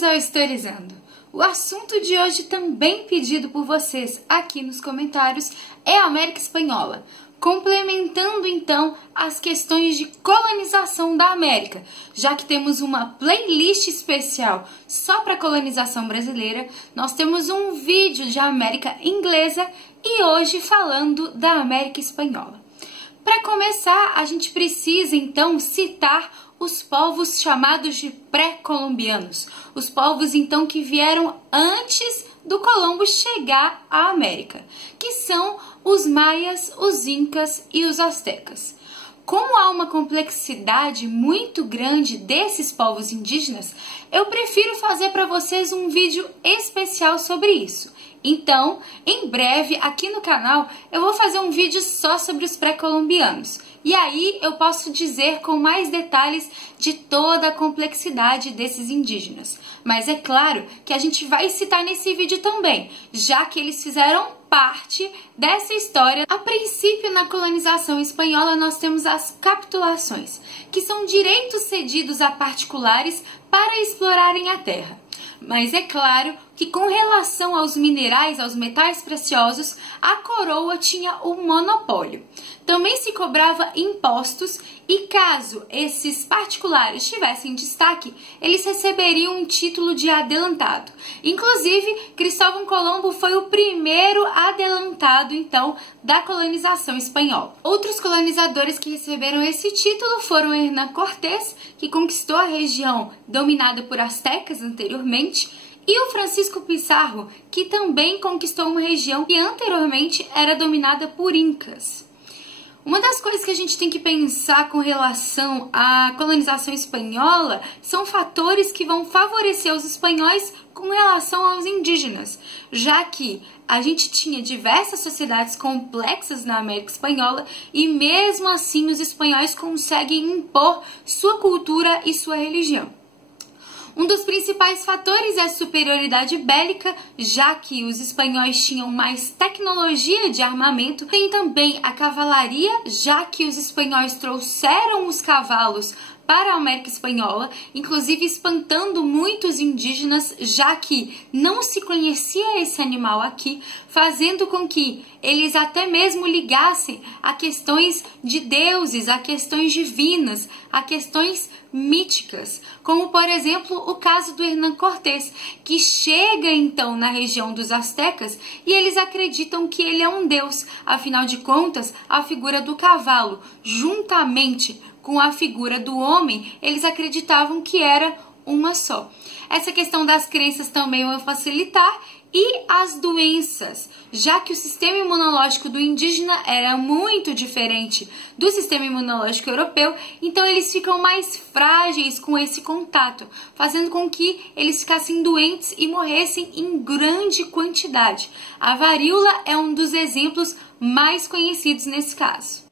Bem-vindos ao Historizando. O assunto de hoje, também pedido por vocês aqui nos comentários, é a América Espanhola, complementando então as questões de colonização da América, já que temos uma playlist especial só para colonização brasileira. Nós temos um vídeo de América Inglesa e hoje falando da América Espanhola. Para começar, a gente precisa então citar os povos chamados de pré-colombianos, os povos então que vieram antes do Colombo chegar à América, que são os maias, os incas e os astecas. Como há uma complexidade muito grande desses povos indígenas, eu prefiro fazer para vocês um vídeo especial sobre isso. Então, em breve, aqui no canal, eu vou fazer um vídeo só sobre os pré-colombianos. E aí eu posso dizer com mais detalhes de toda a complexidade desses indígenas. Mas é claro que a gente vai citar nesse vídeo também, já que eles fizeram parte dessa história. A princípio, na colonização espanhola, nós temos as capitulações, que são direitos cedidos a particulares para explorarem a terra. Mas é claro que com relação aos minerais, aos metais preciosos, a coroa tinha o monopólio. Também se cobrava impostos e caso esses particulares tivessem destaque, eles receberiam um título de adelantado. Inclusive, Cristóvão Colombo foi o primeiro adelantado, então, da colonização espanhola. Outros colonizadores que receberam esse título foram Hernán Cortés, que conquistou a região dominada por astecas anteriormente, e o Francisco Pizarro, que também conquistou uma região que anteriormente era dominada por incas. Uma das coisas que a gente tem que pensar com relação à colonização espanhola são fatores que vão favorecer os espanhóis com relação aos indígenas, já que a gente tinha diversas sociedades complexas na América Espanhola e mesmo assim os espanhóis conseguem impor sua cultura e sua religião. Um dos principais fatores é a superioridade bélica, já que os espanhóis tinham mais tecnologia de armamento. Tem também a cavalaria, já que os espanhóis trouxeram os cavalos para a América Espanhola, inclusive espantando muitos indígenas, já que não se conhecia esse animal aqui, fazendo com que eles até mesmo ligassem a questões de deuses, a questões divinas, a questões míticas, como por exemplo o caso do Hernán Cortés, que chega então na região dos astecas e eles acreditam que ele é um deus. Afinal de contas, a figura do cavalo, juntamente com a figura do homem, eles acreditavam que era uma só. Essa questão das crenças também vai facilitar, e as doenças, já que o sistema imunológico do indígena era muito diferente do sistema imunológico europeu, então eles ficam mais frágeis com esse contato, fazendo com que eles ficassem doentes e morressem em grande quantidade. A varíola é um dos exemplos mais conhecidos nesse caso.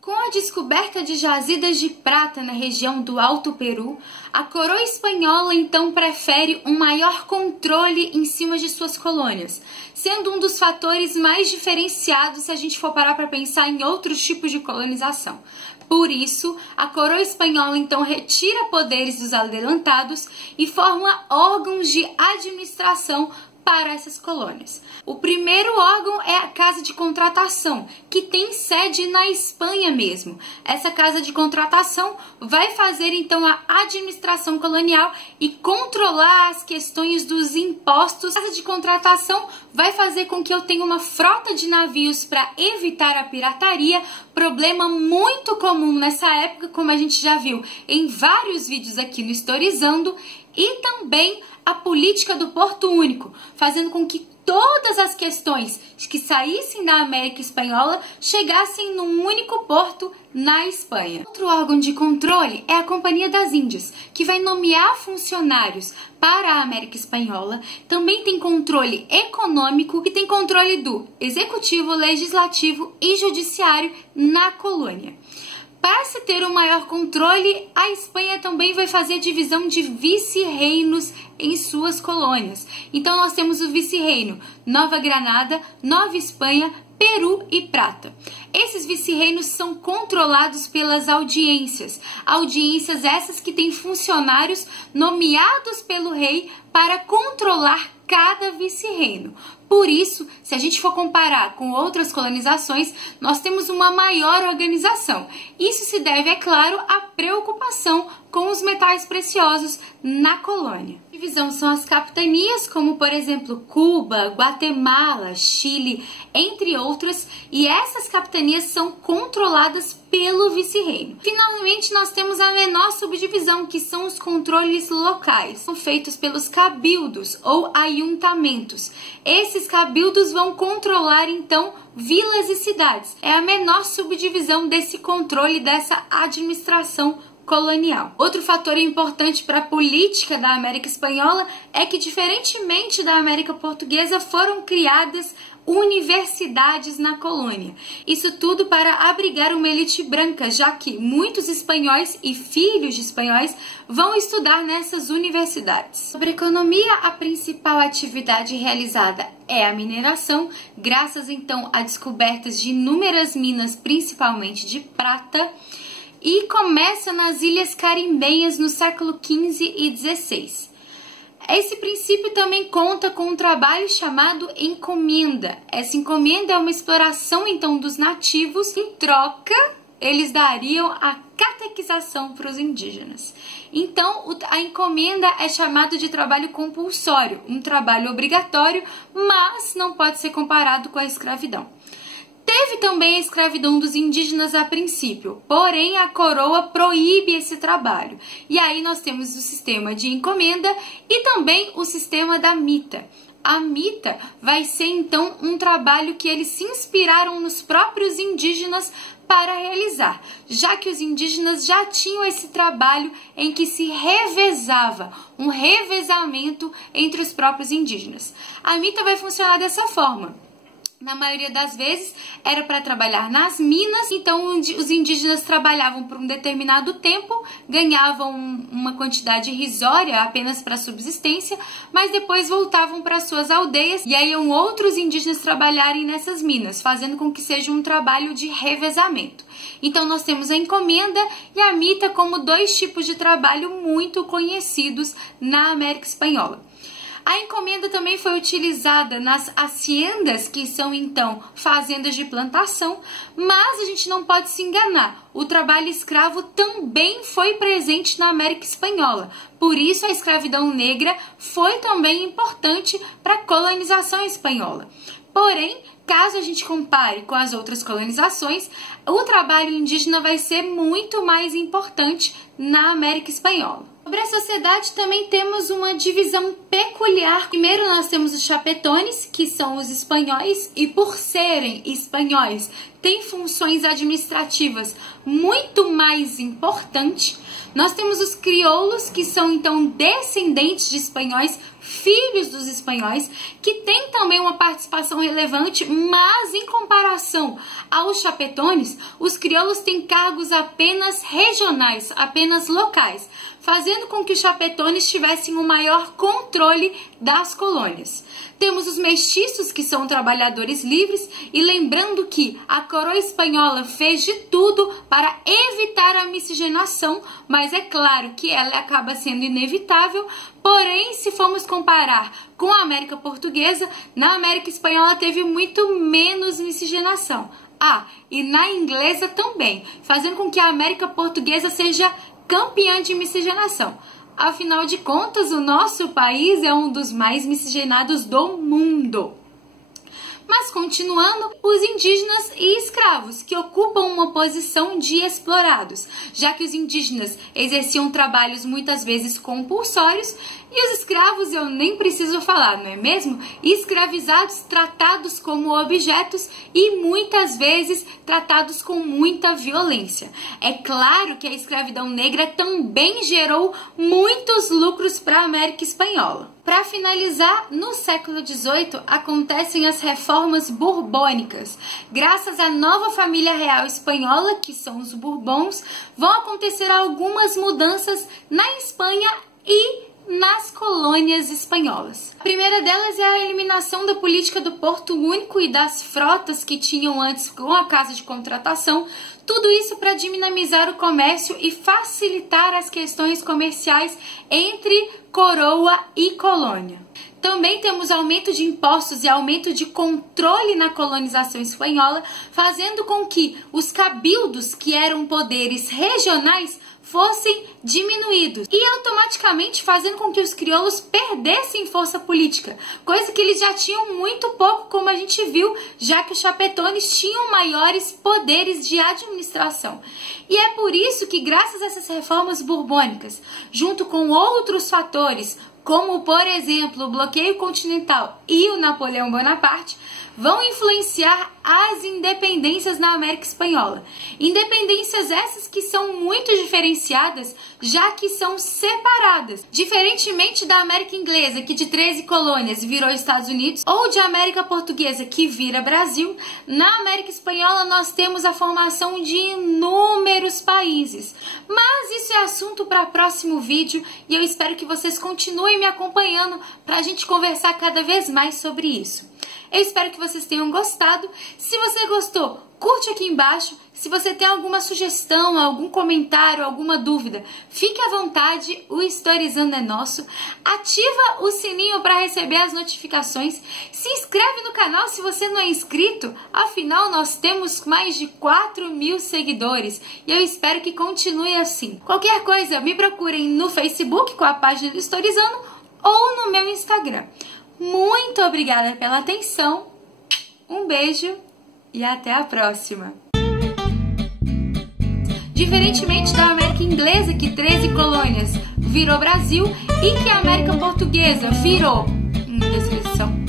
Com a descoberta de jazidas de prata na região do Alto Peru, a coroa espanhola então prefere um maior controle em cima de suas colônias, sendo um dos fatores mais diferenciados se a gente for parar para pensar em outros tipos de colonização. Por isso, a coroa espanhola então retira poderes dos adelantados e forma órgãos de administração para essas colônias. O primeiro órgão é a Casa de Contratação, que tem sede na Espanha mesmo. Essa Casa de Contratação vai fazer então a administração colonial e controlar as questões dos impostos. A Casa de Contratação vai fazer com que eu tenha uma frota de navios para evitar a pirataria, problema muito comum nessa época, como a gente já viu em vários vídeos aqui no Historizando, e também a política do Porto Único, fazendo com que todas as questões que saíssem da América Espanhola chegassem num único porto na Espanha. Outro órgão de controle é a Companhia das Índias, que vai nomear funcionários para a América Espanhola. Também tem controle econômico e tem controle do executivo, legislativo e judiciário na colônia. Para se ter um maior controle, a Espanha também vai fazer divisão de vice-reinos em suas colônias. Então nós temos o vice-reino Nova Granada, Nova Espanha, Peru e Prata. Esses vice-reinos são controlados pelas audiências. Audiências essas que têm funcionários nomeados pelo rei para controlar cada vice-reino. Por isso, se a gente for comparar com outras colonizações, nós temos uma maior organização. Isso se deve, é claro, à preocupação com os metais preciosos na colônia. A divisão são as capitanias, como por exemplo Cuba, Guatemala, Chile, entre outras, e essas capitanias são controladas pelo vice-reino. Finalmente, nós temos a menor subdivisão, que são os controles locais. São feitos pelos cabildos ou ayuntamentos. Esses cabildos vão controlar, então, vilas e cidades. É a menor subdivisão desse controle, dessa administração colonial. Outro fator importante para a política da América Espanhola é que, diferentemente da América Portuguesa, foram criadas universidades na colônia. Isso tudo para abrigar uma elite branca, já que muitos espanhóis e filhos de espanhóis vão estudar nessas universidades. Sobre a economia, a principal atividade realizada é a mineração, graças então a descobertas de inúmeras minas, principalmente de prata, e começa nas Ilhas Caribenhas no século XV e XVI. Esse princípio também conta com um trabalho chamado encomenda. Essa encomenda é uma exploração então dos nativos. Em troca, eles dariam a catequização para os indígenas. Então, a encomenda é chamado de trabalho compulsório, um trabalho obrigatório, mas não pode ser comparado com a escravidão. Teve também a escravidão dos indígenas a princípio, porém a coroa proíbe esse trabalho. E aí nós temos o sistema de encomenda e também o sistema da mita. A mita vai ser então um trabalho que eles se inspiraram nos próprios indígenas para realizar, já que os indígenas já tinham esse trabalho em que se revezava, um revezamento entre os próprios indígenas. A mita vai funcionar dessa forma. Na maioria das vezes era para trabalhar nas minas, então os indígenas trabalhavam por um determinado tempo, ganhavam uma quantidade irrisória apenas para subsistência, mas depois voltavam para suas aldeias e aí iam outros indígenas trabalharem nessas minas, fazendo com que seja um trabalho de revezamento. Então nós temos a encomenda e a mita como dois tipos de trabalho muito conhecidos na América Espanhola. A encomenda também foi utilizada nas haciendas, que são então fazendas de plantação, mas a gente não pode se enganar, o trabalho escravo também foi presente na América Espanhola, por isso a escravidão negra foi também importante para a colonização espanhola. Porém, caso a gente compare com as outras colonizações, o trabalho indígena vai ser muito mais importante na América Espanhola. Sobre a sociedade também temos uma divisão peculiar. Primeiro nós temos os chapetones, que são os espanhóis, e por serem espanhóis, têm funções administrativas muito mais importantes. Nós temos os crioulos, que são então descendentes de espanhóis, filhos dos espanhóis, que têm também uma participação relevante, mas em comparação aos chapetones, os crioulos têm cargos apenas regionais, apenas locais, fazendo com que os chapetones tivessem um maior controle das colônias. Temos os mestiços, que são trabalhadores livres, e lembrando que a coroa espanhola fez de tudo para evitar a miscigenação, mas é claro que ela acaba sendo inevitável. Porém, se formos comparar com a América Portuguesa, na América Espanhola teve muito menos miscigenação. E na inglesa também, fazendo com que a América Portuguesa seja campeã de miscigenação. Afinal de contas, o nosso país é um dos mais miscigenados do mundo. Mas continuando, os indígenas e escravos, que ocupam uma posição de explorados, já que os indígenas exerciam trabalhos muitas vezes compulsórios e os escravos eu nem preciso falar, não é mesmo? Escravizados, tratados como objetos e muitas vezes tratados com muita violência. É claro que a escravidão negra também gerou muitos lucros para a América Espanhola. Para finalizar, no século XVIII acontecem as reformas borbônicas. Graças à nova família real espanhola, que são os Bourbons, vão acontecer algumas mudanças na Espanha e nas colônias espanholas. A primeira delas é a eliminação da política do porto único e das frotas que tinham antes com a casa de contratação, tudo isso para dinamizar o comércio e facilitar as questões comerciais entre coroa e colônia. Também temos aumento de impostos e aumento de controle na colonização espanhola, fazendo com que os cabildos, que eram poderes regionais, fossem diminuídos e automaticamente fazendo com que os crioulos perdessem força política, coisa que eles já tinham muito pouco, como a gente viu, já que os chapetones tinham maiores poderes de administração. E é por isso que, graças a essas reformas borbônicas, junto com outros fatores, como, por exemplo, o bloqueio continental e o Napoleão Bonaparte, vão influenciar as independências na América Espanhola. Independências essas que são muito diferenciadas, já que são separadas. Diferentemente da América Inglesa, que de 13 colônias virou Estados Unidos, ou de América Portuguesa, que vira Brasil, na América Espanhola nós temos a formação de inúmeros países. Mas isso é assunto para o próximo vídeo e eu espero que vocês continuem me acompanhando para a gente conversar cada vez mais sobre isso. Eu espero que vocês tenham gostado. Se você gostou, curte aqui embaixo. Se você tem alguma sugestão, algum comentário, alguma dúvida, fique à vontade, o Historizando é nosso. Ativa o sininho para receber as notificações. Se inscreve no canal se você não é inscrito. Afinal, nós temos mais de 4.000 seguidores e eu espero que continue assim. Qualquer coisa, me procurem no Facebook com a página do Historizando ou no meu Instagram. Muito obrigada pela atenção, um beijo e até a próxima! Diferentemente da América Inglesa, que 13 colônias virou Brasil, e que a América Portuguesa virou descrição.